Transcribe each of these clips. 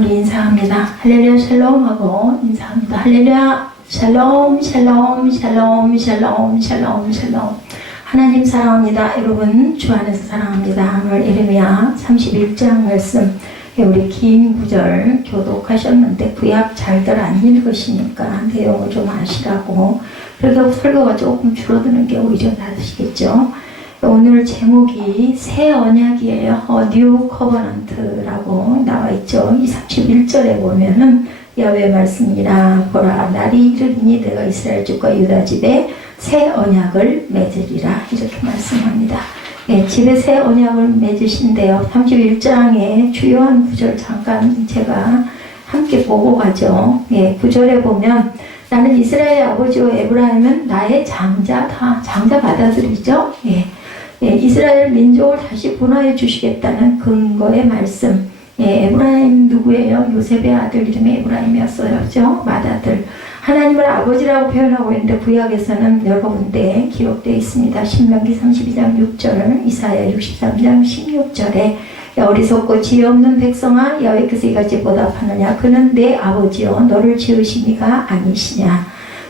우리 인사합니다. 할렐루야 샬롬 하고 인사합니다. 할렐루야 샬롬 샬롬 샬롬 샬롬 샬롬 샬롬. 하나님 사랑합니다. 여러분 주 안에서 사랑합니다. 오늘 예레미야 31장 말씀 우리 긴 구절 교독하셨는데 구약 잘들 안 읽으시니까 내용을 좀 아시라고 그렇게 설교가 조금 줄어드는 게 오히려 낫으시겠죠. 오늘 제목이 새 언약이에요. 뉴 커버넌트라고 나와 있죠. 이 31절에 보면은 야훼 말씀이라 보라 날이 이르리니 내가 이스라엘 집과 유다 집에 새 언약을 맺으리라 이렇게 말씀합니다. 예, 집에 새 언약을 맺으신대요. 31장의 주요한 구절 잠깐 제가 함께 보고 가죠. 예, 구절에 보면 나는 이스라엘의 아버지와 에브라임은 나의 장자다. 장자 받아들이죠. 예, 이스라엘 민족을 다시 분화해 주시겠다는 근거의 말씀. 예, 에브라임 누구예요? 요셉의 아들 이름이 에브라임이었어요. 그죠? 맏아들. 하나님을 아버지라고 표현하고 있는데 구약에서는 여러 군데 기록되어 있습니다. 신명기 32장 6절, 이사야 63장 16절에 어리석고 지혜 없는 백성아 여호와께서 이같이 보답하느냐 그는 내 아버지여 너를 지으신 이가 아니시냐.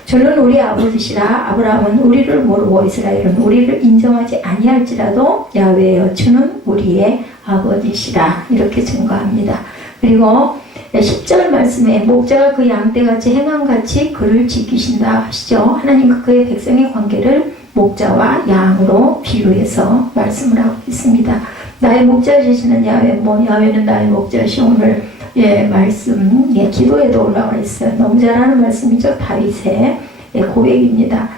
저는 우리 아버지시라. 아브라함은 우리를 모르고 이스라엘은 우리를 인정하지 아니할지라도 야훼여 주는 우리의 아버지시라. 이렇게 증거합니다. 그리고 10절 말씀에 목자가 그 양떼같이 행함같이 그를 지키신다 하시죠. 하나님과 그의 백성의 관계를 목자와 양으로 비유해서 말씀을 하고 있습니다. 나의 목자 되시는 야훼, 야훼는 나의 목자시. 오늘 말씀, 기도에도 올라와 있어요. 너무 잘하는 말씀이죠. 다윗의 고백입니다.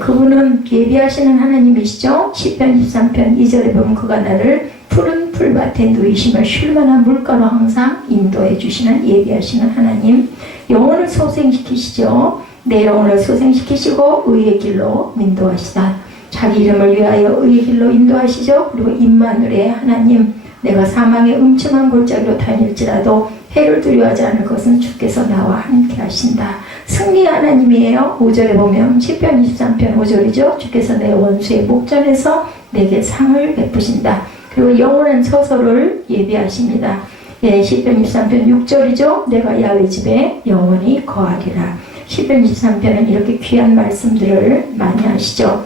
그분은 예비하시는 하나님이시죠. 시편 23편 2절에 보면 그가 나를 푸른 풀밭에 누이시며 쉴만한 물가로 항상 인도해 주시는 예비하시는 하나님. 영혼을 소생시키시죠. 내 영혼을 소생시키시고 의의 길로 인도하시다. 자기 이름을 위하여 의의 길로 인도하시죠. 그리고 임마누엘의 하나님. 내가 사망의 음침한 골짜기로 다닐지라도 해를 두려워하지 않을 것은 주께서 나와 함께 하신다. 승리 하나님이에요. 5절에 보면 시편 23편 5절이죠. 주께서 내 원수의 목전에서 내게 상을 베푸신다. 그리고 영원한 처소를 예비하십니다. 시편 23편 6절이죠. 내가 야훼 집에 영원히 거하리라. 시편 23편은 이렇게 귀한 말씀들을 많이 하시죠.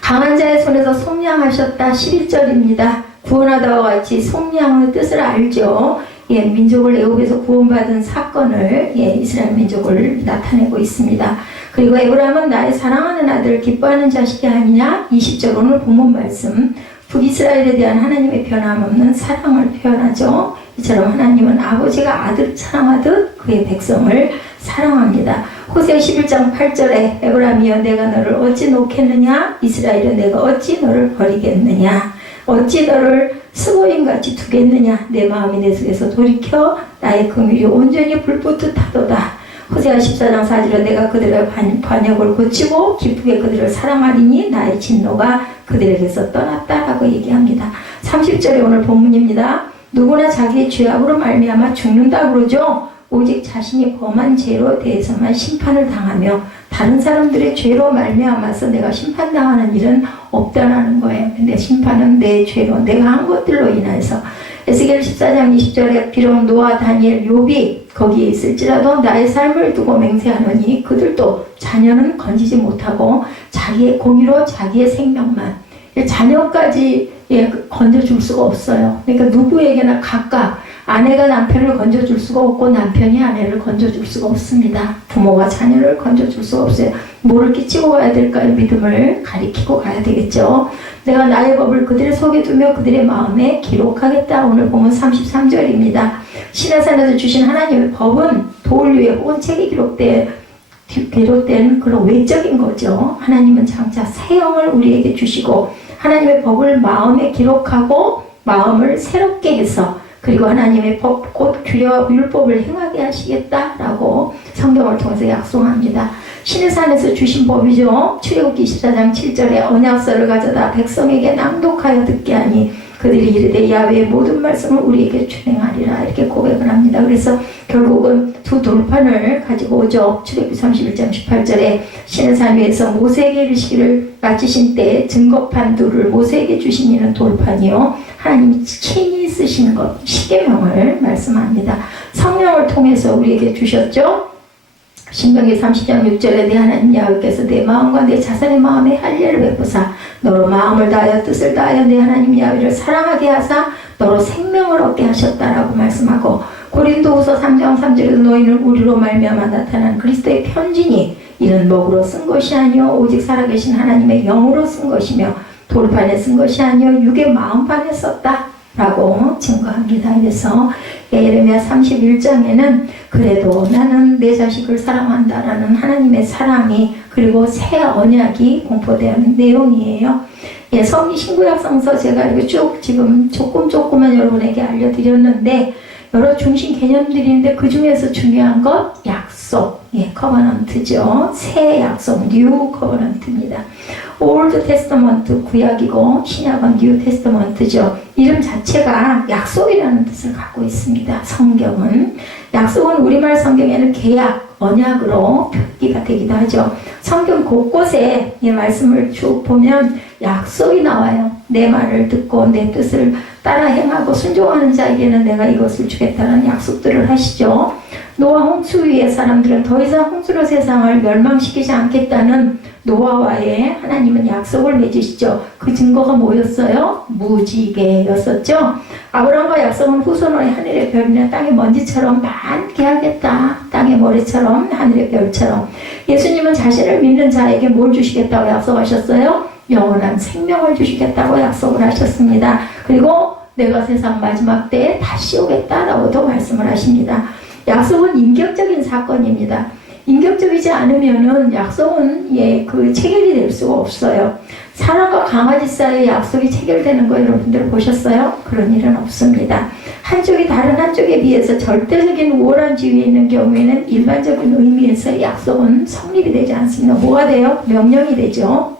강한 자의 손에서 속량하셨다. 11절입니다. 구원하다와 같이 속량의 뜻을 알죠. 민족을 애굽에서 구원받은 사건을 이스라엘 민족을 나타내고 있습니다. 그리고 에브라임은 나의 사랑하는 아들 기뻐하는 자식이 아니냐. 20절 오늘 본문 말씀 북이스라엘에 대한 하나님의 변함없는 사랑을 표현하죠. 이처럼 하나님은 아버지가 아들을 사랑하듯 그의 백성을 사랑합니다. 호세아 11장 8절에 에브라임이여 내가 너를 어찌 놓겠느냐. 이스라엘이여 내가 어찌 너를 버리겠느냐. 어찌 너를 스고인같이 두겠느냐. 내 마음이 내 속에서 돌이켜 나의 긍휼이 온전히 불붙듯하도다. 호세아 14장 4절에 내가 그들의 반역을 고치고 기쁘게 그들을 사랑하리니 나의 진노가 그들에게서 떠났다라고 얘기합니다. 30절에 오늘 본문입니다. 누구나 자기의 죄악으로 말미암아 죽는다 그러죠. 오직 자신이 범한 죄로 대해서만 심판을 당하며 다른 사람들의 죄로 말미암아서 내가 심판당하는 일은 없다라는 거예요. 근데 심판은 내 죄로 내가 한 것들로 인해서. 에스겔 14장 20절에 비록 노아, 다니엘, 욥이 거기에 있을지라도 나의 삶을 두고 맹세하노니 그들도 자녀는 건지지 못하고 자기의 공의로 자기의 생명만 자녀까지 건져줄 수가 없어요. 그러니까 누구에게나 각각 아내가 남편을 건져줄 수가 없고 남편이 아내를 건져줄 수가 없습니다. 부모가 자녀를 건져줄 수가 없어요. 뭐를 끼치고 가야 될까요? 믿음을 가리키고 가야 되겠죠. 내가 나의 법을 그들의 속에 두며 그들의 마음에 기록하겠다. 오늘 보면 33절입니다. 시내산에서 주신 하나님의 법은 돌 위에 혹은 책에 기록된 그런 외적인 거죠. 하나님은 장차 새 영을 우리에게 주시고 하나님의 법을 마음에 기록하고 마음을 새롭게 해서 그리고 하나님의 법 곧 규례와 율법을 행하게 하시겠다라고 성경을 통해서 약속합니다. 시내산에서 주신 법이죠. 출애굽기 24장 7절에 언약서를 가져다 백성에게 낭독하여 듣게 하니 그들이 이르되 야훼의 모든 말씀을 우리에게 준행하리라 이렇게 고백을 합니다. 그래서 결국은 두 돌판을 가지고 오죠. 출애굽기 31장 18절에 시내산 위에서 모세에게 이르시기를 마치신 때 증거판 둘을 모세에게 주신 이는 돌판이요 하나님이 친히 쓰신 것 십계명을 말씀합니다. 성령을 통해서 우리에게 주셨죠. 신명기 30장 6절에 내 하나님 야훼께서 내 마음과 내 자손의 마음에 할례를 베푸사 너로 마음을 다하여 뜻을 다하여 내 하나님 야훼를 사랑하게 하사 너로 생명을 얻게 하셨다라고 말씀하고 고린도후서 3장 3절에도 너희는 우리로 말미암아 나타난 그리스도의 편지니 이는 먹으로 쓴 것이 아니요 오직 살아계신 하나님의 영으로 쓴 것이며 돌판에 쓴 것이 아니요 육의 마음판에 썼다 라고 증거합니다. 그래서 예레미야 31장에는 그래도 나는 내 자식을 사랑한다라는 하나님의 사랑이 그리고 새 언약이 공포되는 내용이에요. 예, 신구약 성서 제가 이렇게 쭉 지금 조금만 여러분에게 알려드렸는데 여러 중심 개념들인데 그 중에서 중요한 것 약속, 예, 커버넌트죠. 새 약속, 뉴 커버넌트입니다. 올드 테스터먼트 구약이고 신약은 뉴 테스터먼트죠. 이름 자체가 약속이라는 뜻을 갖고 있습니다. 성경은 약속은 우리말 성경에는 계약, 언약으로 표기가 되기도 하죠. 성경 곳곳에 이 말씀을 쭉 보면 약속이 나와요. 내 말을 듣고 내 뜻을 따라 행하고 순종하는 자에게는 내가 이것을 주겠다는 약속들을 하시죠. 노아 홍수 위의 사람들은 더 이상 홍수로 세상을 멸망시키지 않겠다는 노아와의 하나님은 약속을 맺으시죠. 그 증거가 뭐였어요? 무지개였었죠. 아브라함과 약속은 후손의 하늘의 별이나 땅의 먼지처럼 많게 하겠다. 땅의 모래처럼 하늘의 별처럼. 예수님은 자신을 믿는 자에게 뭘 주시겠다고 약속하셨어요? 영원한 생명을 주시겠다고 약속을 하셨습니다. 그리고 내가 세상 마지막 때에 다시 오겠다라고도 말씀을 하십니다. 약속은 인격적인 사건입니다. 인격적이지 않으면은 약속은 체결이 될 수가 없어요. 사람과 강아지 사이의 약속이 체결되는 거 여러분들 보셨어요? 그런 일은 없습니다. 한쪽이 다른 한쪽에 비해서 절대적인 우월한 지위에 있는 경우에는 일반적인 의미에서 약속은 성립이 되지 않습니다. 뭐가 돼요? 명령이 되죠.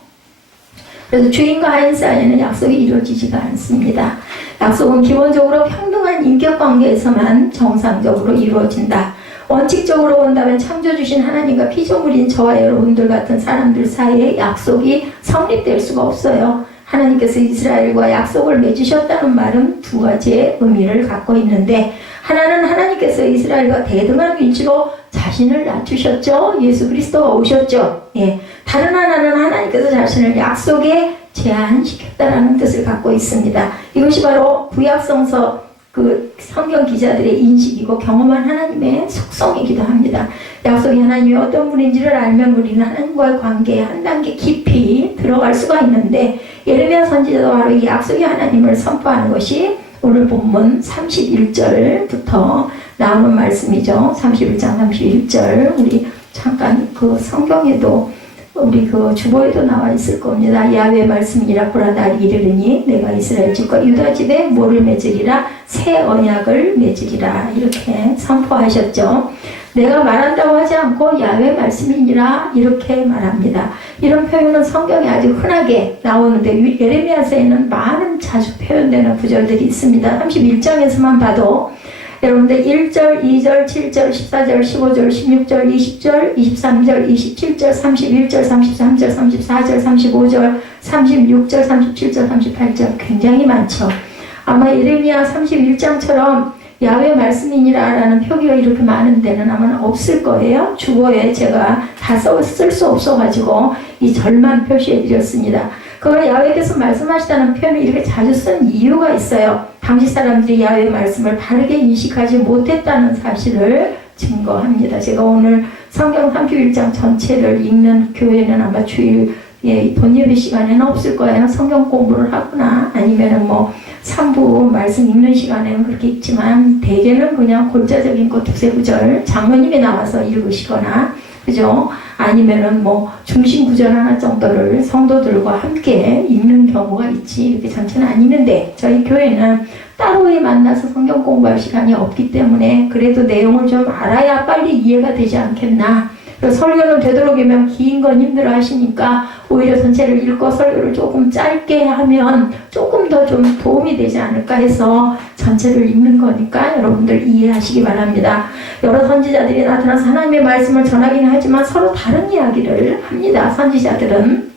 그래서 주인과 하인 사이에는 약속이 이루어지지가 않습니다. 약속은 기본적으로 평등한 인격관계에서만 정상적으로 이루어진다. 원칙적으로 본다면 창조주신 하나님과 피조물인 저와 여러분들 같은 사람들 사이에 약속이 성립될 수가 없어요. 하나님께서 이스라엘과 약속을 맺으셨다는 말은 두 가지의 의미를 갖고 있는데 하나는 하나님께서 이스라엘과 대등한 위치로 자신을 낮추셨죠. 예수 그리스도가 오셨죠. 예. 다른 하나는 하나님께서 자신을 약속에 제한시켰다라는 뜻을 갖고 있습니다. 이것이 바로 구약성서 그 성경 기자들의 인식이고 경험한 하나님의 속성이기도 합니다. 약속이 하나님이 어떤 분인지를 알면 우리는 하나님과의 관계에 한 단계 깊이 들어갈 수가 있는데 예레미야 선지자도 바로 이 약속의 하나님을 선포하는 것이 오늘 본문 31절부터 나오는 말씀이죠. 31장 31절 우리 잠깐 그 성경에도 우리 그 주보에도 나와 있을 겁니다. 야훼의 말씀이라 보라 날이 이르르니 내가 이스라엘 집과 유다 집에 뭐를 맺으리라 새 언약을 맺으리라 이렇게 선포하셨죠. 내가 말한다고 하지 않고 야훼의 말씀이니라 이렇게 말합니다. 이런 표현은 성경에 아주 흔하게 나오는데 예레미야서에는 많은 자주 표현되는 구절들이 있습니다. 31장에서만 봐도 여러분들 1절, 2절, 7절, 14절, 15절, 16절, 20절, 23절, 27절, 31절, 33절, 34절, 35절, 36절, 37절, 38절 굉장히 많죠. 아마 예레미야 31장처럼 야훼의 말씀이니라 라는 표기가 이렇게 많은 데는 아마 없을 거예요. 주보에 제가 다 쓸 수 없어가지고 이 절만 표시해 드렸습니다. 그걸 야훼께서 말씀하시다는 표현을 이렇게 자주 쓴 이유가 있어요. 당시 사람들이 야훼의 말씀을 바르게 인식하지 못했다는 사실을 증거합니다. 제가 오늘 성경 31장 전체를 읽는 교회는 아마 주일 본예배 시간에는 없을 거예요. 성경 공부를 하거나 아니면은 3부 말씀 읽는 시간에는 그렇게 읽지만 대개는 그냥 골자적인 것 두세 구절 장로님이 나와서 읽으시거나 그죠? 아니면은 중심 구절 하나 정도를 성도들과 함께 읽는 경우가 있지 이렇게 전체는 안 읽는데 저희 교회는 따로 만나서 성경 공부할 시간이 없기 때문에 그래도 내용을 좀 알아야 빨리 이해가 되지 않겠나. 설교는 되도록이면 긴 건 힘들어 하시니까 오히려 전체를 읽고 설교를 조금 짧게 하면 조금 더 좀 도움이 되지 않을까 해서 전체를 읽는 거니까 여러분들 이해하시기 바랍니다. 여러 선지자들이 나타나서 하나님의 말씀을 전하긴 하지만 서로 다른 이야기를 합니다. 선지자들은.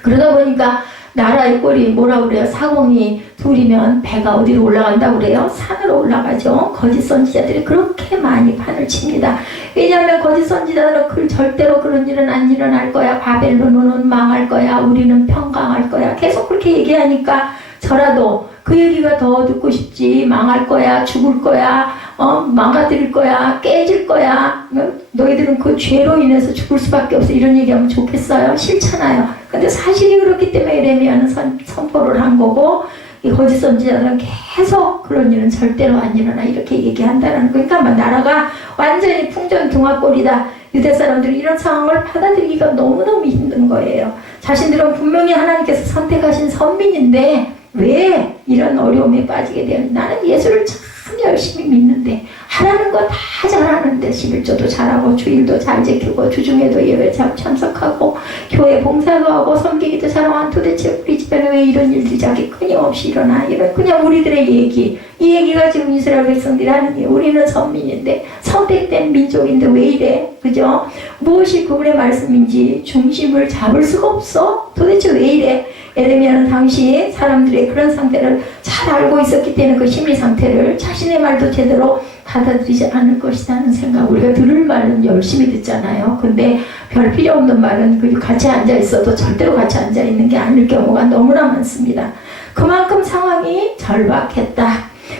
그러다 보니까 나라의 꼴이 뭐라 그래요? 사공이 둘이면 배가 어디로 올라간다고 그래요? 산으로 올라가죠. 거짓 선지자들이 그렇게 많이 판을 칩니다. 왜냐하면 거짓 선지자들은 절대로 그런 일은 안 일어날 거야. 바벨론은 망할 거야. 우리는 평강할 거야. 계속 그렇게 얘기하니까 저라도 그 얘기가 더 듣고 싶지. 망할 거야. 죽을 거야. 망가뜨릴 거야. 깨질 거야. 너희들은 그 죄로 인해서 죽을 수밖에 없어. 이런 얘기하면 좋겠어요? 싫잖아요. 근데 사실이 그렇기 때문에 예레미야는 선포를 한 거고, 이 거짓 선지자들은 계속 그런 일은 절대로 안 일어나 이렇게 얘기한다는 거니까 나라가 완전히 풍전등화꼴이다. 유대 사람들이 이런 상황을 받아들이기가 너무너무 힘든 거예요. 자신들은 분명히 하나님께서 선택하신 선민인데 왜 이런 어려움에 빠지게 되는, 나는 예수를 참 열심히 믿는데 하라는 거 다 잘하는데 11조도 잘하고 주일도 잘 지키고 주중에도 예배 잘 참석하고 교회 봉사도 하고 섬기기도 잘하고 도대체 우리 집에는 왜 이런 일들이 자기 끊임없이 일어나. 이런 그냥 우리들의 얘기, 이 얘기가 지금 이스라엘 백성들이 하는 게, 우리는 선민인데 선택된 민족인데 왜 이래, 그죠? 무엇이 그분의 말씀인지 중심을 잡을 수가 없어. 도대체 왜 이래. 예레미야는 당시 사람들의 그런 상태를 잘 알고 있었기 때문에 그 심리 상태를 자신의 말도 제대로 받아들이지 않을 것이라는 생각. 우리가 들을 말은 열심히 듣잖아요. 근데 별 필요 없는 말은 같이 앉아 있어도 절대로 같이 앉아 있는 게 아닐 경우가 너무나 많습니다. 그만큼 상황이 절박했다.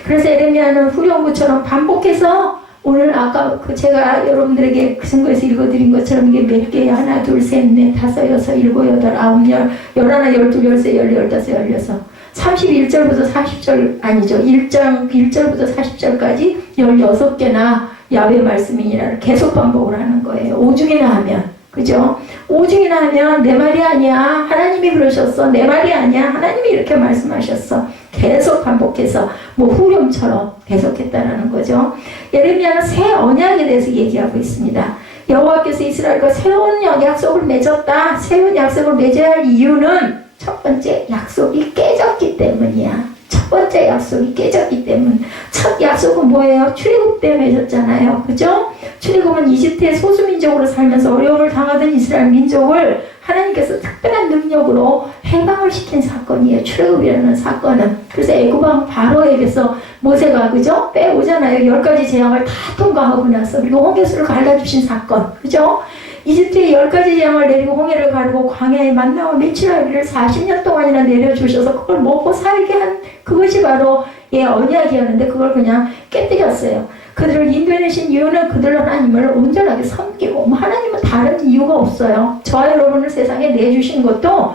그래서 예레미야는 후렴구처럼 반복해서, 오늘 아까 제가 여러분들에게 그 증거에서 읽어드린 것처럼 이게 몇 개야? 하나, 둘, 셋, 넷, 다섯, 여섯, 일곱, 여덟, 아홉, 열하나, 열둘, 열세, 열다섯, 열여섯, 31절부터 40절, 아니죠. 1절부터 40절까지 16개나 야훼 말씀이니라 계속 반복을 하는 거예요. 오중이나 하면, 그죠? 오중이나 하면 내 말이 아니야. 하나님이 그러셨어. 내 말이 아니야. 하나님이 이렇게 말씀하셨어. 계속 반복해서 후렴처럼 계속했다라는 거죠. 예레미야는 새 언약에 대해서 얘기하고 있습니다. 여호와께서 이스라엘과 새로운 약속을 맺었다. 새로운 약속을 맺어야 할 이유는 첫 번째, 약속이 깨졌기 때문이야. 첫 번째 약속이 깨졌기 때문. 첫 약속은 뭐예요? 출애굽 때 맺었잖아요. 그죠? 출애굽은 이집트의 소수민족으로 살면서 어려움을 당하던 이스라엘 민족을 하나님께서 특별한 능력으로 해방을 시킨 사건이에요. 출애굽이라는 사건은. 그래서 애굽왕 바로에게서 모세가, 그죠? 빼오잖아요. 10가지 재앙을 다 통과하고 나서. 그리고 홍해수를 갈라주신 사건. 그죠? 이집트에 10가지 재앙을 내리고 홍해를 가르고 광야에 만나와 메추라기를 40년 동안이나 내려주셔서 그걸 먹고 살게 한 그것이 바로 언약이었는데 그걸 그냥 깨뜨렸어요. 그들을 인도해내신 이유는 그들 하나님을 온전하게 섬기고, 하나님은 다른 이유가 없어요. 저와 여러분을 세상에 내주신 것도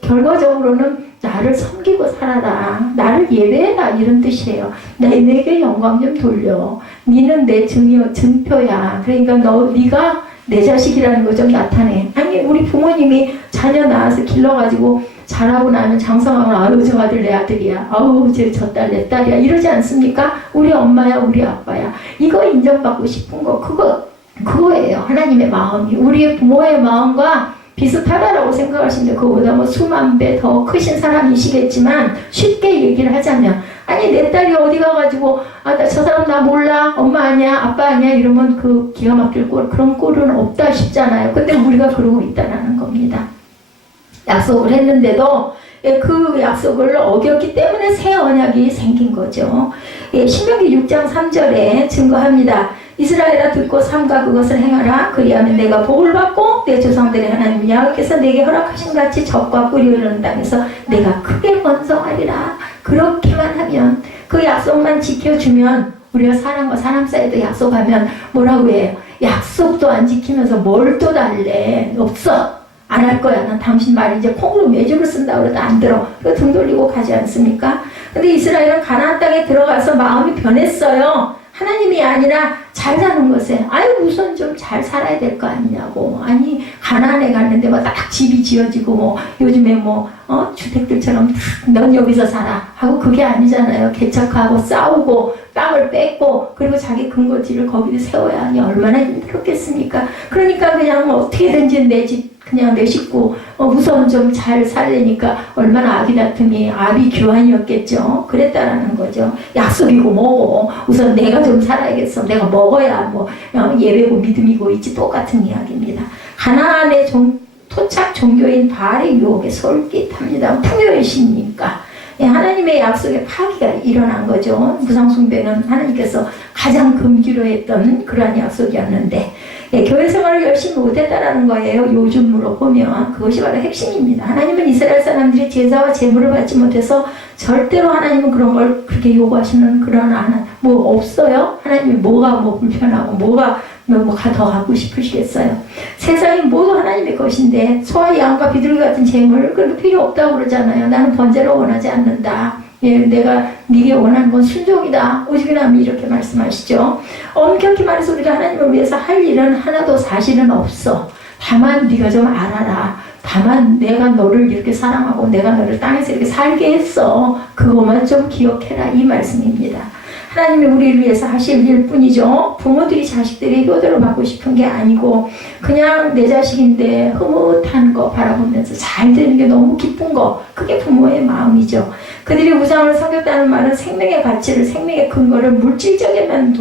결과적으로는 나를 섬기고 살아라, 나를 예배해라, 이런 뜻이에요. 내게 영광 좀 돌려. 니는 내 증표야. 그러니까 네가 내 자식이라는 거 좀 나타내. 아니, 우리 부모님이 자녀 낳아서 길러가지고 자라고 나면 장성하면, 아유 저 아들 내 아들이야, 아우 저 딸 내 딸이야, 이러지 않습니까? 우리 엄마야, 우리 아빠야. 이거 인정받고 싶은 거, 그거예요. 하나님의 마음이 우리의 부모의 마음과 비슷하다라고 생각하시는데, 그거보다 수만 배 더 크신 사람이시겠지만, 쉽게 얘기를 하자면, 아니 내 딸이 어디 가가지고 저 사람 나 몰라, 엄마 아니야, 아빠 아니야, 이러면 그 기가 막힐 그런 꼴은 없다 싶잖아요. 근데 우리가 그러고 있다라는 겁니다. 약속을 했는데도 그 약속을 어겼기 때문에 새 언약이 생긴 거죠. 신명기 6장 3절에 증거합니다. 이스라엘아, 듣고 삼가 그것을 행하라. 그리하면 내가 복을 받고 내 조상들의 하나님 야훼께서 내게 허락하신 같이 적과 꿀이 흐르는 땅에서 내가 크게 번성하리라. 그렇게만 하면, 그 약속만 지켜주면, 우리가 사람과 사람 사이도 약속하면 뭐라고 해요? 약속도 안 지키면서 뭘 또 달래? 없어. 안 할 거야. 난 당신 말 이제 콩으로 매주를 쓴다 그래도 안 들어. 그 등 돌리고 가지 않습니까? 근데 이스라엘은 가나안 땅에 들어가서 마음이 변했어요. 하나님이 아니라 잘 사는 것에, 아유 우선 좀 잘 살아야 될 거 아니냐고. 아니 가나안에 갔는데 딱 집이 지어지고 요즘에 주택들처럼 넌 여기서 살아 하고 그게 아니잖아요. 개척하고 싸우고 땅을 뺏고 그리고 자기 근거지를 거기에 세워야 하니 얼마나 힘들었겠습니까? 그러니까 그냥 어떻게든지 내 집 그냥 내 식구 우선 좀 잘 살려니까 얼마나 아비다툼이 아비규환이었겠죠. 그랬다라는 거죠. 약속이고 뭐고 우선 내가 좀 살아야겠어. 내가 먹어야 뭐 예배고 믿음이고 있지 똑같은 이야기입니다. 가나안의 토착 종교인 바알의 유혹에 솔깃합니다. 풍요이시니까 하나님의 약속의 파기가 일어난 거죠. 무상숭배는 하나님께서 가장 금기로 했던 그러한 약속이었는데 교회 생활을 열심히 못했다라는 거예요. 요즘으로 보면 그것이 바로 핵심입니다. 하나님은 이스라엘 사람들이 제사와 제물을 받지 못해서 절대로 하나님은 그런 걸 그렇게 요구하시는 그런 뭐 없어요. 하나님이 뭐가 뭐 불편하고 뭐가 더 갖고 싶으시겠어요. 세상이 모두 하나님의 것인데 소와 양과 비둘기 같은 재물 그런 게 필요 없다고 그러잖아요. 나는 번제를 원하지 않는다. 내가 네게 원하는 건 순종이다. 오직이나 하면 이렇게 말씀하시죠. 엄격히 말해서 우리가 하나님을 위해서 할 일은 하나도 사실은 없어. 다만 네가 좀 알아라. 다만 내가 너를 이렇게 사랑하고 내가 너를 땅에서 이렇게 살게 했어. 그것만 좀 기억해라. 이 말씀입니다. 하나님이 우리를 위해서 하실 일뿐이죠. 부모들이 자식들이 효도를 받고 싶은 게 아니고 그냥 내 자식인데 흐뭇한 거 바라보면서 잘 되는 게 너무 기쁜 거 그게 부모의 마음이죠. 그들이 우상을 섬겼다는 말은 생명의 가치를 생명의 근거를 물질적인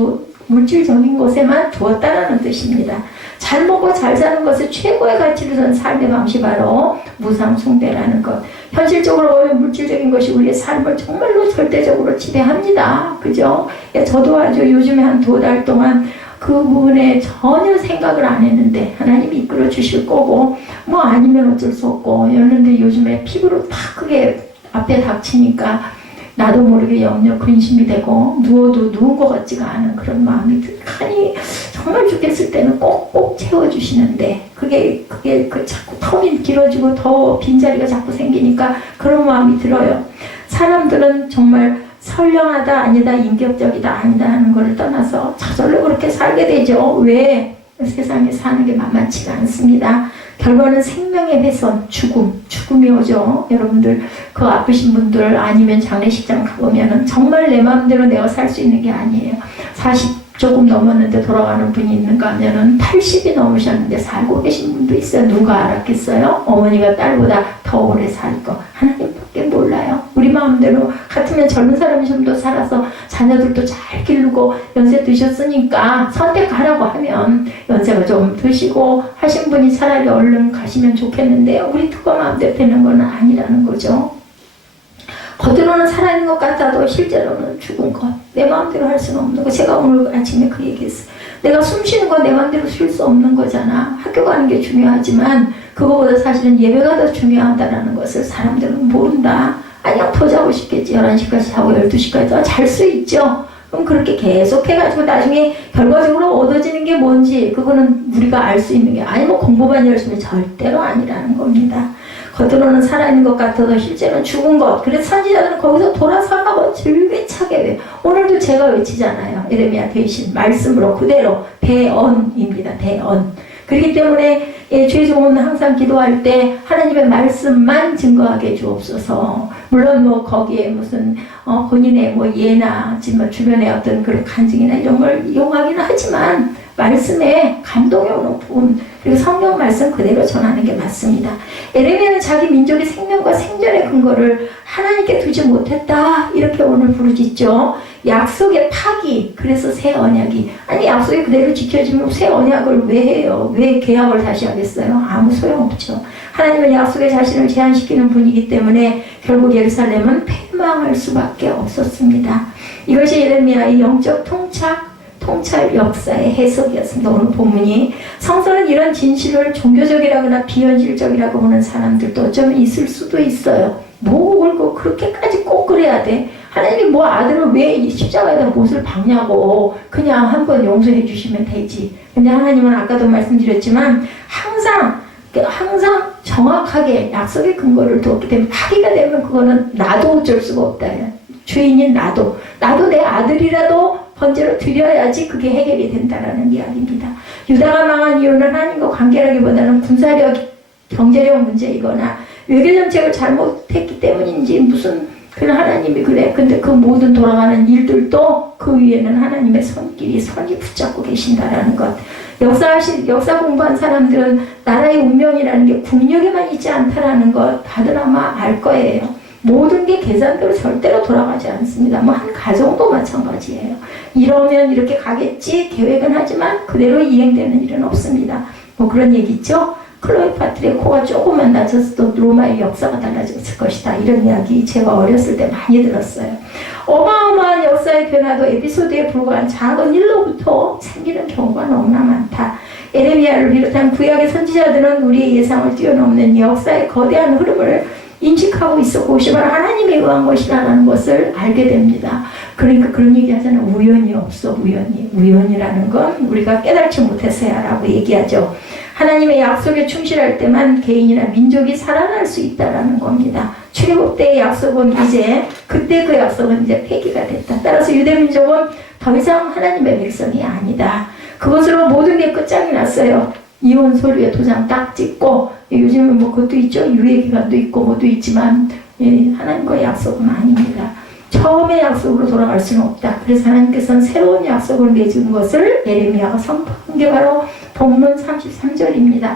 것에만 두었다라는 뜻입니다. 잘 먹고 잘 사는 것을 최고의 가치로 둔 삶의 방식이 바로 무상 숭배라는 것. 현실적으로 보면 물질적인 것이 우리의 삶을 정말로 절대적으로 지배합니다. 그죠? 저도 아주 요즘에 한 2달 동안 그 부분에 전혀 생각을 안 했는데 하나님이 이끌어 주실 거고 뭐 아니면 어쩔 수 없고 이랬는데 요즘에 피부로 다 크게 앞에 닥치니까 나도 모르게 염려 근심이 되고 누워도 누운 것 같지가 않은 그런 마음이 아니 정말 죽겠을 때는 꼭꼭 채워주시는데 그게 자꾸 텀이 길어지고 더 빈자리가 자꾸 생기니까 그런 마음이 들어요. 사람들은 정말 선량하다 아니다 인격적이다 아니다 하는 것을 떠나서 저절로 그렇게 살게 되죠. 왜? 세상에 사는 게 만만치가 않습니다. 결과는 생명의 훼손, 죽음이 오죠. 여러분들 그 아프신 분들 아니면 장례식장 가보면은 정말 내 마음대로 내가 살 수 있는 게 아니에요. 40 조금 넘었는데 돌아가는 분이 있는가 하면은 80이 넘으셨는데 살고 계신 분도 있어요. 누가 알았겠어요? 어머니가 딸보다 더 오래 살 거 하나님밖에 몰라요. 우리 마음대로 같으면 젊은 사람이 좀 더 살아서 자녀들도 잘 기르고 연세 드셨으니까 선택하라고 하면 연세가 좀 드시고 하신 분이 차라리 얼른 가시면 좋겠는데요. 우리 누가 마음대로 되는 건 아니라는 거죠. 겉으로는 살아있는 것 같아도 실제로는 죽은 것. 내 마음대로 할 수는 없는 거. 제가 오늘 아침에 그 얘기했어요. 내가 숨 쉬는 건 내 마음대로 쉴 수 없는 거잖아. 학교 가는 게 중요하지만 그거보다 사실은 예배가 더 중요하다는 것을 사람들은 모른다. 아니야 더 자고 싶겠지. 11시까지 자고 12시까지 잘 수 있죠. 그럼 그렇게 계속 해가지고 나중에 결과적으로 얻어지는 게 뭔지 그거는 우리가 알 수 있는 게 아니면 공부만 열심히 절대로 아니라는 겁니다. 겉으로는 살아있는 것 같아도 실제로는 죽은 것. 그래서 선지자들은 거기서 돌아서라고 즐기차게 왜 오늘도 제가 외치잖아요. 예레미야 대신 말씀으로 그대로 대언입니다. 대언. 그렇기 때문에 죄송은 항상 기도할 때 하나님의 말씀만 증거하게 주옵소서. 물론 뭐 거기에 무슨 본인의 뭐 예나 지금 주변의 어떤 그런 간증이나 이런 걸 이용하기는 하지만 말씀에 감동이 오는 부분 그리고 성경 말씀 그대로 전하는 게 맞습니다. 예레미야는 자기 민족의 생명과 생존의 근거를 하나님께 두지 못했다 이렇게 오늘 부르짖죠. 약속의 파기 그래서 새 언약이 아니 약속이 그대로 지켜지면 새 언약을 왜 해요? 왜 계약을 다시 하겠어요? 아무 소용없죠. 하나님은 약속의 자신을 제한시키는 분이기 때문에 결국 예루살렘은 패망할 수밖에 없었습니다. 이것이 예레미야의 영적 통찰 역사의 해석이었습니다. 오늘 본문이 성서는 이런 진실을 종교적이라거나 비현실적이라고 보는 사람들도 어쩌면 있을 수도 있어요. 뭐 그렇게까지 꼭 그래야 돼? 하나님이 뭐 아들을 왜 십자가에다 못을 박냐고 그냥 한번 용서해 주시면 되지. 근데 하나님은 아까도 말씀드렸지만 항상 정확하게 약속의 근거를 두었기 때문에 파기가 되면 그거는 나도 어쩔 수가 없다. 주인인 나도 내 아들이라도 번제로 드려야지 그게 해결이 된다라는 이야기입니다. 유다가 망한 이유는 하나님과 관계라기보다는 군사력, 경제력 문제이거나 외교정책을 잘못했기 때문인지 무슨 그런 하나님이 그래. 근데 그 모든 돌아가는 일들도 그 위에는 하나님의 손길이 선이 붙잡고 계신다라는 것. 역사 공부한 사람들은 나라의 운명이라는 게 국력에만 있지 않다라는 것 다들 아마 알 거예요. 모든 게 계산대로 절대로 돌아가지 않습니다. 뭐 한 가정도 마찬가지예요. 이러면 이렇게 가겠지 계획은 하지만 그대로 이행되는 일은 없습니다. 뭐 그런 얘기 있죠? 클로에파트라의 코가 조금만 낮았어도 로마의 역사가 달라졌을 것이다. 이런 이야기 제가 어렸을 때 많이 들었어요. 어마어마한 역사의 변화도 에피소드에 불과한 작은 일로부터 생기는 경우가 너무나 많다. 에레미야를 비롯한 구약의 선지자들은 우리의 예상을 뛰어넘는 역사의 거대한 흐름을 인식하고 있었고 그것이 바로 하나님에 의한 것이라는 것을 알게 됩니다. 그러니까 그런 얘기 하잖아요. 우연이 없어. 우연이라는 건 우리가 깨닫지 못해서야 라고 얘기하죠. 하나님의 약속에 충실할 때만 개인이나 민족이 살아날 수 있다라는 겁니다. 출애굽 때의 약속은 그때 그 약속은 이제 폐기가 됐다. 따라서 유대민족은 더 이상 하나님의 백성이 아니다. 그것으로 모든 게 끝장이 났어요. 이혼 서류에 도장 딱 찍고 요즘은 뭐 그것도 있죠. 유예기간도 있고 뭐도 있지만 하나님과의 약속은 아닙니다. 처음의 약속으로 돌아갈 수는 없다. 그래서 하나님께서는 새로운 약속을 내준 것을 예레미야가 선포한 게 바로 본문 33절입니다.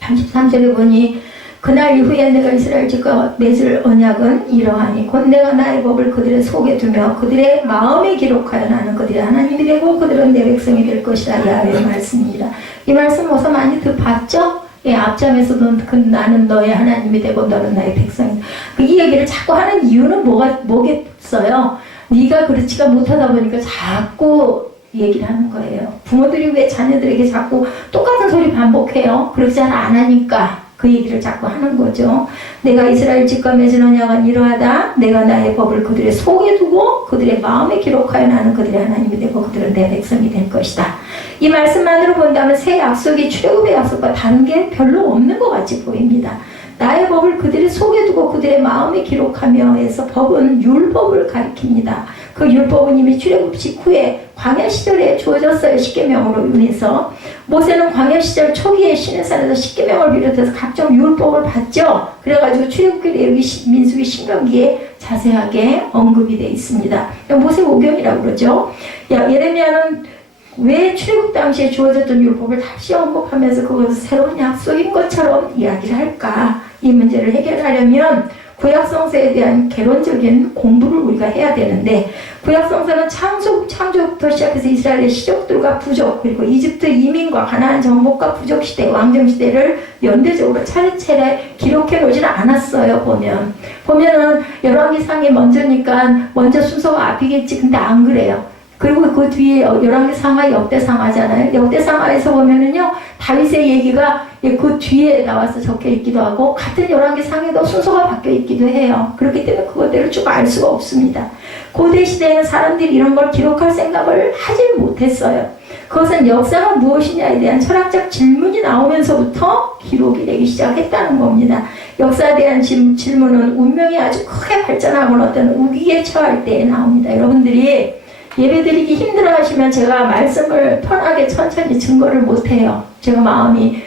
33절에 보니 그날 이후에 내가 이스라엘 집과 맺을 언약은 이러하니 곧 내가 나의 법을 그들의 속에 두며 그들의 마음에 기록하여 나는 그들의 하나님이 되고 그들은 내 백성이 될 것이라 야훼의 말씀입니다. 이 말씀 어서 많이 봤죠? 예, 앞장에서도 나는 너의 하나님이 되고 너는 나의 백성이다. 이 얘기를 자꾸 하는 이유는 뭐겠어요? 네가 그렇지가 못하다 보니까 자꾸 얘기를 하는 거예요. 부모들이 왜 자녀들에게 자꾸 똑같은 소리 반복해요? 그렇지 안 하니까 그 얘기를 자꾸 하는 거죠. 내가 이스라엘 집과 맺은 언약은 이러하다. 내가 나의 법을 그들의 속에 두고 그들의 마음에 기록하여 나는 그들의 하나님이 되고 그들은 내 백성이 될 것이다. 이 말씀만으로 본다면 새 약속이 출애굽의 약속과 다른 게 별로 없는 것 같이 보입니다. 나의 법을 그들의 속에 두고 그들의 마음에 기록하며 해서 법은 율법을 가리킵니다. 그 율법은 이미 출애굽 직후에 광야 시절에 주어졌어요. 십계명으로 인해서. 모세는 광야 시절 초기에 시내산에서 십계명을 비롯해서 각종 율법을 받죠. 그래가지고 출애굽기 내용이 민수기 신명기에 자세하게 언급이 되어 있습니다. 모세 오경이라고 그러죠. 예레미야는 왜 출애굽 당시에 주어졌던 율법을 다시 언급하면서 그것을 새로운 약속인 것처럼 이야기를 할까? 이 문제를 해결하려면 구약성서에 대한 개론적인 공부를 우리가 해야 되는데 구약성서는 창조부터 시작해서 이스라엘의 시족들과 부족 그리고 이집트 이민과 가나안 정복과 부족시대 왕정시대를 연대적으로 차례차례 기록해 놓지는 않았어요. 보면은 열왕기상이 먼저니까 먼저 순서가 앞이겠지. 근데 안 그래요. 그리고 그 뒤에 열왕기상하 역대상하잖아요. 역대상하에서 보면은요 다윗의 얘기가 그 뒤에 나와서 적혀 있기도 하고 같은 열왕기상에도 순서가 바뀌어 있기도 해요. 그렇기 때문에 그것들을 쭉 알 수가 없습니다. 고대 시대에는 사람들이 이런 걸 기록할 생각을 하지 못했어요. 그것은 역사가 무엇이냐에 대한 철학적 질문이 나오면서부터 기록이 되기 시작했다는 겁니다. 역사에 대한 질문은 운명이 아주 크게 발전하거나 어떤 위기에 처할 때에 나옵니다. 여러분들이 예배드리기 힘들어 하시면 제가 말씀을 편하게 천천히 증거를 못해요. 제가 마음이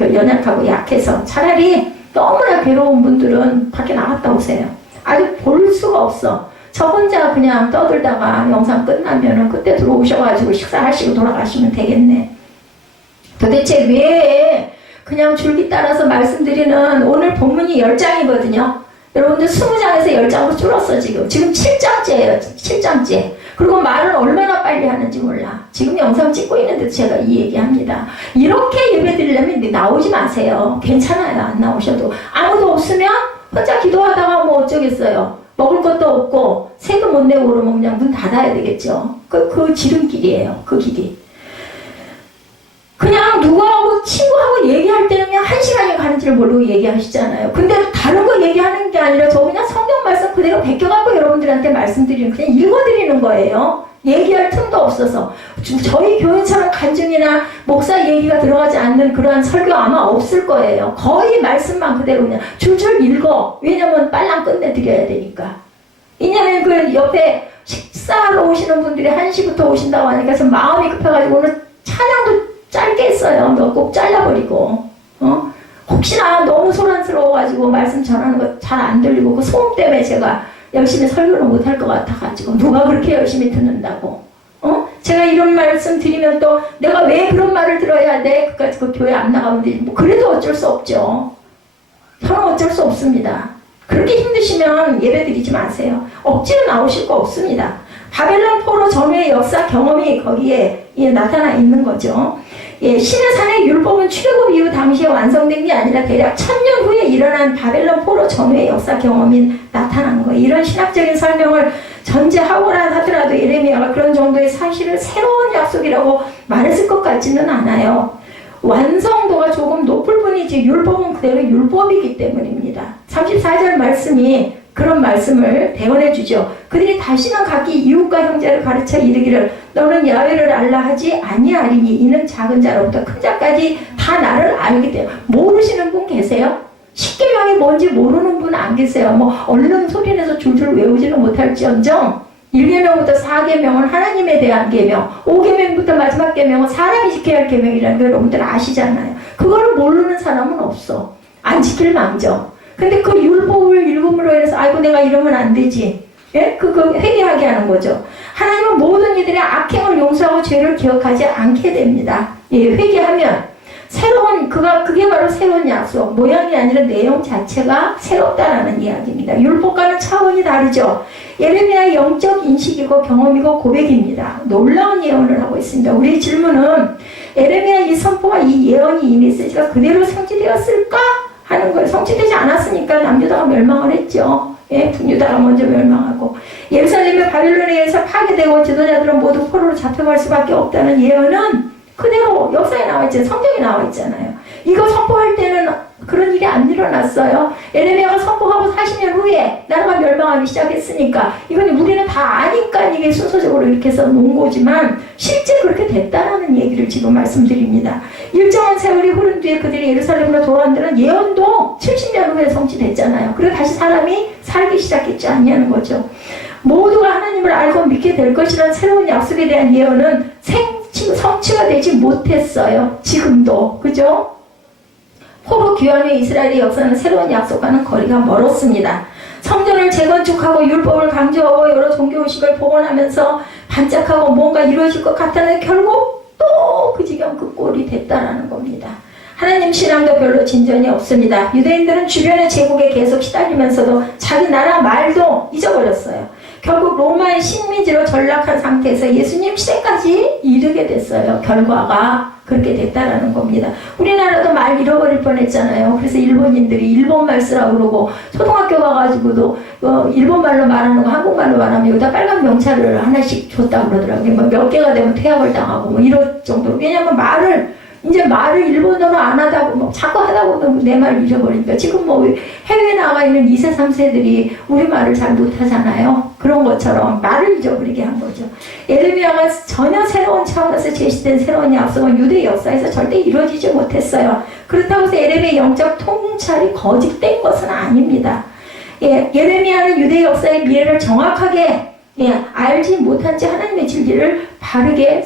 연약하고 약해서 차라리 너무나 괴로운 분들은 밖에 나갔다 오세요. 아주 볼 수가 없어. 저 혼자 그냥 떠들다가 영상 끝나면은 그때 들어오셔가지고 식사하시고 돌아가시면 되겠네. 도대체 왜 그냥 줄기 따라서 말씀드리는 오늘 본문이 10장이거든요. 여러분들 20장에서 10장으로 줄었어 지금 7장째예요. 7장째. 그리고 말을 얼마나 빨리 하는지 몰라. 지금 영상 찍고 있는데도 제가 이 얘기합니다. 이렇게 예배 드리려면 나오지 마세요. 괜찮아요. 안 나오셔도. 아무도 없으면 혼자 기도하다가 뭐 어쩌겠어요. 먹을 것도 없고 세금 못 내고 그러면 그냥 문 닫아야 되겠죠. 그 지름길이에요. 그 길이. 그냥 누구하고 친구하고 얘기할 때는 그냥 1시간이 가는지를 모르고 얘기하시잖아요. 근데 다른 거 얘기하는 게 아니라 저 그냥 성경 말씀 그대로 베껴갖고 여러분들한테 말씀드리는 그냥 읽어드리는 거예요. 얘기할 틈도 없어서. 저희 교회처럼 간증이나 목사 얘기가 들어가지 않는 그러한 설교 아마 없을 거예요. 거의 말씀만 그대로 그냥 줄줄 읽어. 왜냐면 빨랑 끝내드려야 되니까. 왜냐면 그 옆에 식사하러 오시는 분들이 1시부터 오신다고 하니까 그래서 마음이 급해가지고 오늘 찬양도 짧게 했어요. 몇 곡 잘라버리고. 혹시나 너무 소란스러워가지고 말씀 전하는 거 잘 안 들리고 그 소음 때문에 제가 열심히 설교를 못할 것 같아가지고 누가 그렇게 열심히 듣는다고. 제가 이런 말씀 드리면 또 내가 왜 그런 말을 들어야 돼? 그까지 그 교회 안 나가면 되지. 뭐 그래도 어쩔 수 없죠. 저는 어쩔 수 없습니다. 그렇게 힘드시면 예배 드리지 마세요. 억지로 나오실 거 없습니다. 바벨론 포로 전후의 역사 경험이 거기에 나타나 있는 거죠. 신의 산의 율법은 출애굽 이후 당시에 완성된 게 아니라 대략 1000년 후에 일어난 바벨론 포로 전후의 역사 경험이 나타난 거예요. 이런 신학적인 설명을 전제하고라 하더라도 예레미야가 그런 정도의 사실을 새로운 약속이라고 말했을 것 같지는 않아요. 완성도가 조금 높을 뿐이지 율법은 그대로 율법이기 때문입니다. 34절 말씀이 그런 말씀을 대언해 주죠. 그들이 다시는 각기 이웃과 형제를 가르쳐 이르기를 너는 야훼를 알라 하지 아니하리니 이는 작은 자로부터 큰 자까지 다 나를 알기 때문에. 모르시는 분 계세요? 십계명이 뭔지 모르는 분 안 계세요? 뭐 얼른 소리내서 줄줄 외우지는 못할지언정 1계명부터 4계명은 하나님에 대한 계명, 5계명부터 마지막 계명은 사람이 지켜야 할 계명이라는 걸 여러분들 아시잖아요. 그거를 모르는 사람은 없어. 안 지킬 망정. 근데 그 율법을 읽음으로 해서 아이고 내가 이러면 안 되지. 예? 그거 회개하게 하는 거죠. 하나님은 모든 이들의 악행을 용서하고 죄를 기억하지 않게 됩니다. 예, 회개하면 새로운 그게 바로 새로운 약속. 모양이 아니라 내용 자체가 새롭다라는 이야기입니다. 율법과는 차원이 다르죠. 예레미야의 영적 인식이고 경험이고 고백입니다. 놀라운 예언을 하고 있습니다. 우리의 질문은 예레미야 이 선포와 이 예언이 이 메시지가 그대로 성취되었을까 하는 거예요. 성취되지 않았으니까 남유다가 멸망을 했죠. 예, 북유다가 먼저 멸망하고 예루살렘이 바빌론에 의해서 파괴되고 지도자들은 모두 포로로 잡혀갈 수밖에 없다는 예언은 그대로 역사에 나와 있잖아요. 성경에 나와 있잖아요. 이거 선포할 때는 그런 일이 안 일어났어요. 예레미야가 선포하고 40년 후에 나라가 멸망하기 시작했으니까 이건 우리는 다 아니까 이게 순서적으로 이렇게 해서 놓은 거지만 실제 그렇게 됐다라는 얘기를 지금 말씀드립니다. 일정한 세월이 흐른 뒤에 그들이 예루살렘으로 돌아온다는 예언도 70년 후에 성취됐잖아요. 그리고 다시 사람이 살기 시작했지 않냐는 거죠. 모두가 하나님을 알고 믿게 될 것이라는 새로운 약속에 대한 예언은 성취가 되지 못했어요. 지금도. 그죠? 포로 귀환 후 이스라엘의 역사는 새로운 약속과는 거리가 멀었습니다. 성전을 재건축하고 율법을 강조하고 여러 종교의식을 복원하면서 반짝하고 뭔가 이루어질 것 같았는데 결국 또 그 지경 그 꼴이 됐다라는 겁니다. 하나님 신앙도 별로 진전이 없습니다. 유대인들은 주변의 제국에 계속 시달리면서도 자기 나라 말도 잊어버렸어요. 결국 로마의 식민지로 전락한 상태에서 예수님 시대까지 이르게 됐어요. 결과가 그렇게 됐다라는 겁니다. 우리나라도 말 잃어버릴 뻔했잖아요. 그래서 일본인들이 일본말 쓰라고 그러고 초등학교 가가지고도 일본말로 말하는 거 한국말로 말하면 여기다 빨간 명찰을 하나씩 줬다고 그러더라고요. 뭐 몇 개가 되면 퇴학을 당하고 뭐 이럴 정도로. 왜냐면 말을 일본어로 안 하다고 뭐 자꾸 하다 보면 내 말 잊어버리니까 지금 뭐 해외에 나와 있는 2세 3세들이 우리말을 잘 못하잖아요. 그런 것처럼 말을 잊어버리게 한 거죠. 예레미야가 전혀 새로운 차원에서 제시된 새로운 약속은 유대 역사에서 절대 이루어지지 못했어요. 그렇다고 해서 예레미야의 영적 통찰이 거짓된 것은 아닙니다. 예레미야는 유대 역사의 미래를 정확하게 알지 못한 채 하나님의 진리를 바르게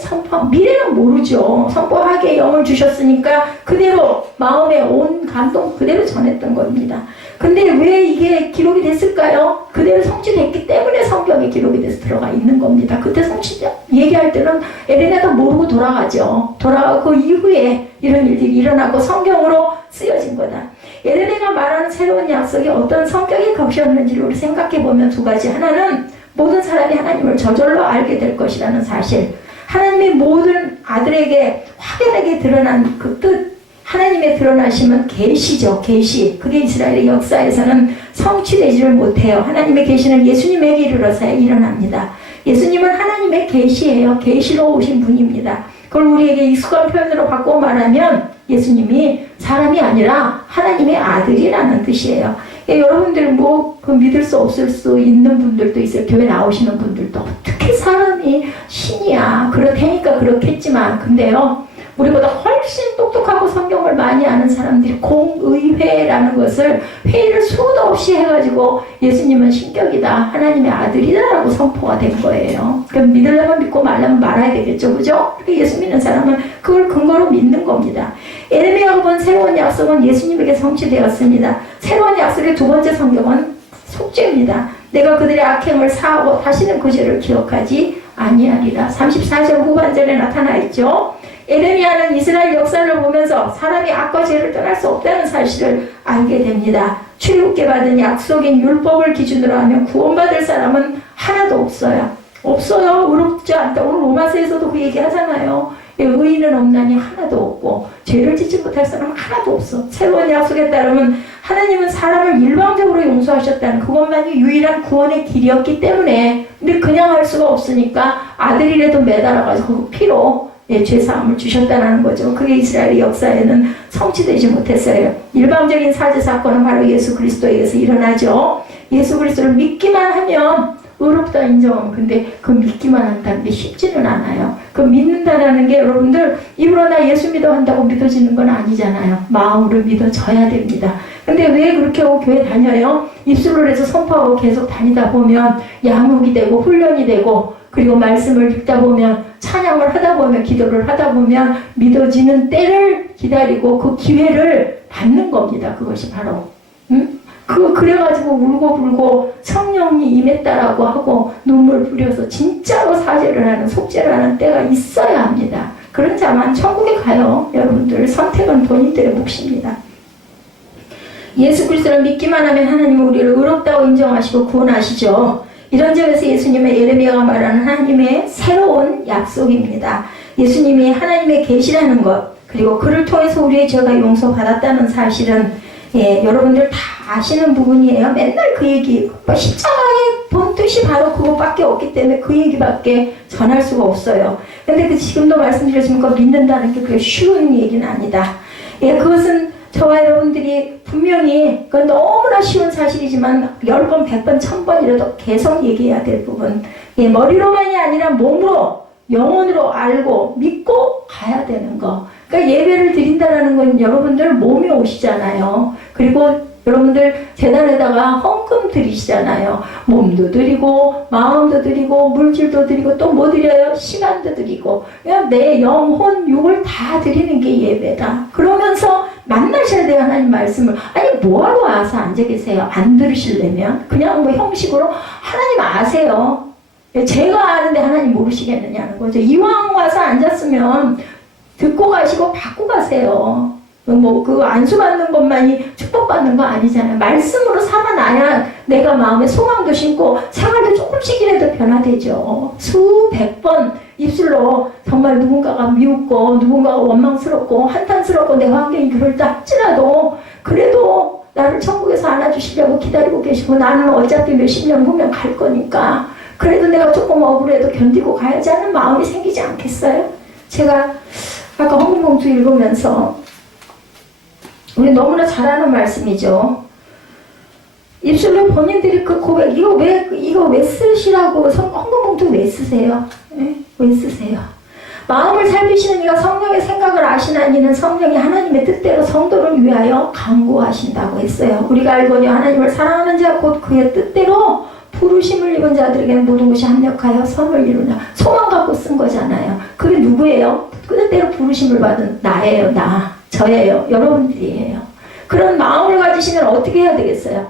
미래는 모르죠. 선포하게 영을 주셨으니까 그대로 마음에 온 감동 그대로 전했던 겁니다. 근데 왜 이게 기록이 됐을까요? 그대로 성취됐기 때문에 성경에 기록이 돼서 들어가 있는 겁니다. 그때 성취 얘기할 때는 에레미야도 모르고 돌아가죠. 돌아가고 그 이후에 이런 일들이 일어나고 성경으로 쓰여진 거다. 에레미야가 말하는 새로운 약속이 어떤 성격의 것이었는지를 우리 생각해 보면 두 가지. 하나는 모든 사람이 하나님을 저절로 알게 될 것이라는 사실. 하나님의 모든 아들에게 확연하게 드러난 그 뜻, 하나님의 드러나심은 계시죠. 계시. 그게 이스라엘의 역사에서는 성취되지를 못해요. 하나님의 계시는 예수님에게 이르러서야 일어납니다. 예수님은 하나님의 계시예요. 계시로 오신 분입니다. 그걸 우리에게 익숙한 표현으로 바꿔 말하면 예수님이 사람이 아니라 하나님의 아들이라는 뜻이에요. 여러분들 그 믿을 수 없을 수 있는 분들도 있어요. 교회 나오시는 분들도 어떻게 사람이 신이야. 그렇다니까 그렇겠지만 근데요. 우리보다 훨씬 똑똑하고 성경을 많이 아는 사람들이 공의회라는 것을 회의를 수도 없이 해가지고 예수님은 신격이다, 하나님의 아들이다라고 선포가 된 거예요. 그럼 믿으려면 믿고 말려면 말아야 되겠죠, 그죠? 예수 믿는 사람은 그걸 근거로 믿는 겁니다. 에레미야가 본 새로운 약속은 예수님에게 성취되었습니다. 새로운 약속의 두 번째 성경은 속죄입니다. 내가 그들의 악행을 사하고 다시는 그 죄를 기억하지 아니하리라. 34절 후반절에 나타나 있죠. 에레미야는 이스라엘 역사를 보면서 사람이 악과 죄를 떠날 수 없다는 사실을 알게 됩니다. 출애굽게 받은 약속인 율법을 기준으로 하면 구원받을 사람은 하나도 없어요. 없어요. 의롭지 않다. 오늘 로마서에서도 그 얘기 하잖아요. 의인은 없나니 하나도 없고 죄를 짓지 못할 사람은 하나도 없어. 새로운 약속에 따르면 하나님은 사람을 일방적으로 용서하셨다는 그것만이 유일한 구원의 길이었기 때문에, 근데 그냥 할 수가 없으니까 아들이라도 매달아가지고 그 피로 죄사함을 주셨다는 거죠. 그게 이스라엘의 역사에는 성취되지 못했어요. 일방적인 사제 사건은 바로 예수 그리스도에 의해서 일어나죠. 예수 그리스도를 믿기만 하면 의롭다 인정. 근데 그 믿기만 한다는 게 쉽지는 않아요. 그 믿는다라는 게 여러분들 입으로 나 예수 믿어 한다고 믿어지는 건 아니잖아요. 마음으로 믿어져야 됩니다. 근데 왜 그렇게 하고 교회 다녀요? 입술로 해서 선포하고 계속 다니다 보면 양육이 되고 훈련이 되고, 그리고 말씀을 읽다 보면, 찬양을 하다 보면, 기도를 하다 보면 믿어지는 때를 기다리고 그 기회를 받는 겁니다. 그것이 바로. 그래가지고 울고불고 성령이 임했다라고 하고 눈물 뿌려서 진짜로 사죄를 하는, 속죄를 하는 때가 있어야 합니다. 그런 자만 천국에 가요. 여러분들 선택은 본인들의 몫입니다. 예수 그리스도를 믿기만 하면 하나님은 우리를 의롭다고 인정하시고 구원하시죠. 이런 점에서 예수님의 예레미야가 말하는 하나님의 새로운 약속입니다. 예수님이 하나님의 계시라는 것, 그리고 그를 통해서 우리의 죄가 용서받았다는 사실은 여러분들 다 아시는 부분이에요. 맨날 그 얘기, 십자가의 본 뜻이 바로 그것밖에 없기 때문에 그 얘기밖에 전할 수가 없어요. 근데 지금도 말씀드렸지만 믿는다는 게 그게 쉬운 얘기는 아니다. 그것은 저와 여러분들이 분명히 그건 너무나 쉬운 사실이지만 10번, 100번, 1000번이라도 계속 얘기해야 될 부분. 머리로만이 아니라 몸으로, 영혼으로 알고 믿고 가야 되는 거. 그러니까 예배를 드린다는 건 여러분들 몸이 오시잖아요. 그리고 여러분들 재단에다가 헌금 드리시잖아요. 몸도 드리고 마음도 드리고 물질도 드리고 또 뭐 드려요? 시간도 드리고, 그냥 내 영혼 육을 다 드리는 게 예배다. 그러면서 만나셔야 돼요. 하나님 말씀을. 아니 뭐하러 와서 앉아 계세요? 안 들으시려면 그냥 뭐 형식으로 하나님 아세요. 제가 아는데 하나님 모르시겠느냐는 거죠. 이왕 와서 앉았으면 듣고 가시고 받고 가세요. 그 안수받는 것만이 축복받는 거 아니잖아요. 말씀으로 살아나야 내가 마음에 소망도 심고 생활도 조금씩이라도 변화되죠. 수백 번 입술로 정말 누군가가 미웠고 누군가가 원망스럽고 한탄스럽고 내 환경이 그럴다 할지라도 그래도 나를 천국에서 안아주시려고 기다리고 계시고 나는 어차피 몇십 년 후면 갈 거니까 그래도 내가 조금 억울해도 견디고 가야지 하는 마음이 생기지 않겠어요? 제가 아까 헌금봉투 읽으면서 우리 너무나 잘 아는 말씀이죠. 입술로 본인들이 그 고백, 이거 왜 쓰시라고, 헌금봉투 왜 쓰세요? 네? 왜 쓰세요? 마음을 살피시는 이가 성령의 생각을 아시는 이는 성령이 하나님의 뜻대로 성도를 위하여 강구하신다고 했어요. 우리가 알거니와 하나님을 사랑하는 자 곧 그의 뜻대로 부르심을 입은 자들에게는 모든 것이 합력하여 선을 이루냐. 소망 갖고 쓴 거잖아요. 그게 누구예요? 그 뜻대로 부르심을 받은 나예요. 저예요. 여러분들이에요. 그런 마음을 가지시면 어떻게 해야 되겠어요?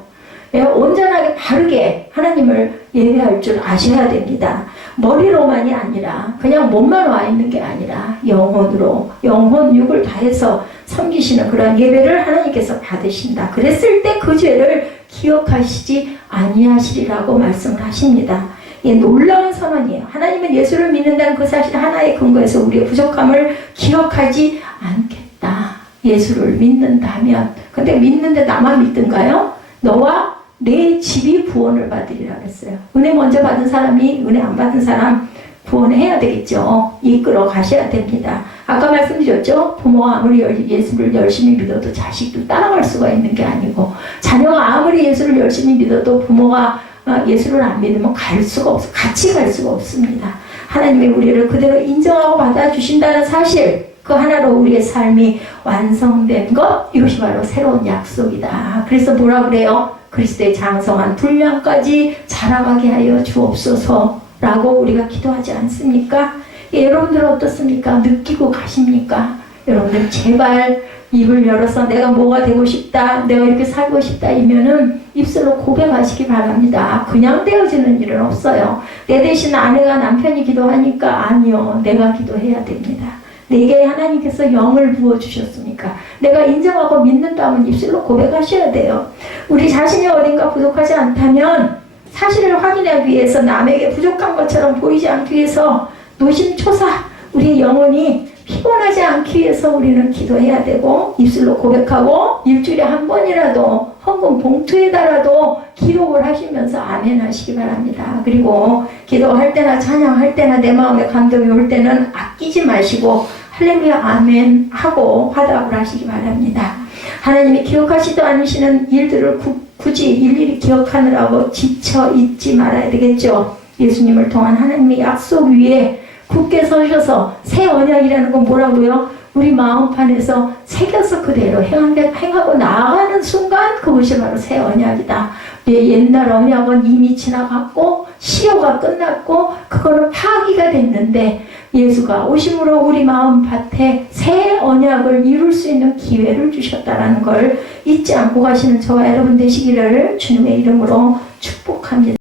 온전하게 바르게 하나님을 예배할 줄 아셔야 됩니다. 머리로만이 아니라 그냥 몸만 와 있는 게 아니라 영혼으로 영혼 육을 다해서 섬기시는 그런 예배를 하나님께서 받으신다. 그랬을 때 그 죄를 기억하시지 아니하시리라고 말씀을 하십니다. 놀라운 선언이에요. 하나님은 예수를 믿는다는 그 사실 하나의 근거에서 우리의 부족함을 기억하지 않겠다. 예수를 믿는다면. 근데 믿는데 나만 믿든가요? 너와 내 집이 구원을 받으리라 그랬어요. 은혜 먼저 받은 사람이 은혜 안 받은 사람 구원해야 되겠죠. 이끌어 가셔야 됩니다. 아까 말씀드렸죠. 부모가 아무리 예수를 열심히 믿어도 자식도 따라갈 수가 있는 게 아니고, 자녀가 아무리 예수를 열심히 믿어도 부모가 예수를 안 믿으면 갈 수가 없어. 같이 갈 수가 없습니다. 하나님이 우리를 그대로 인정하고 받아주신다는 사실, 그 하나로 우리의 삶이 완성된 것, 이것이 바로 새로운 약속이다. 그래서 뭐라 그래요? 그리스도의 장성한 분량까지 자라가게 하여 주옵소서 라고 우리가 기도하지 않습니까? 여러분들은 어떻습니까? 느끼고 가십니까? 여러분들 제발 입을 열어서 내가 뭐가 되고 싶다, 내가 이렇게 살고 싶다 이면은 입술로 고백하시기 바랍니다. 그냥 되어지는 일은 없어요. 내 대신 아내가 남편이 기도하니까 아니요, 내가 기도해야 됩니다. 내게 하나님께서 영을 부어주셨으니까 내가 인정하고 믿는다면 입술로 고백하셔야 돼요. 우리 자신이 어딘가 부족하지 않다면 사실을 확인하기 위해서 남에게 부족한 것처럼 보이지 않기 위해서 노심초사 우리의 영혼이 피곤하지 않기 위해서 우리는 기도해야 되고 입술로 고백하고 일주일에 한 번이라도 헌금 봉투에다라도 기록을 하시면서 아멘 하시기 바랍니다. 그리고 기도할 때나 찬양할 때나 내 마음에 감동이 올 때는 아끼지 마시고 할렐루야 아멘 하고 화답을 하시기 바랍니다. 하나님이 기억하시도 않으시는 일들을 굳이 일일이 기억하느라고 지쳐 있지 말아야 되겠죠. 예수님을 통한 하나님의 약속 위에 굳게 서셔서 새 언약이라는 건 뭐라고요? 우리 마음판에서 새겨서 그대로 행하고 나아가는 순간 그것이 바로 새 언약이다. 옛날 언약은 이미 지나갔고 시효가 끝났고 그거는 파기가 됐는데 예수가 오심으로 우리 마음밭에 새 언약을 이룰 수 있는 기회를 주셨다는 걸 잊지 않고 가시는 저와 여러분 되시기를 주님의 이름으로 축복합니다.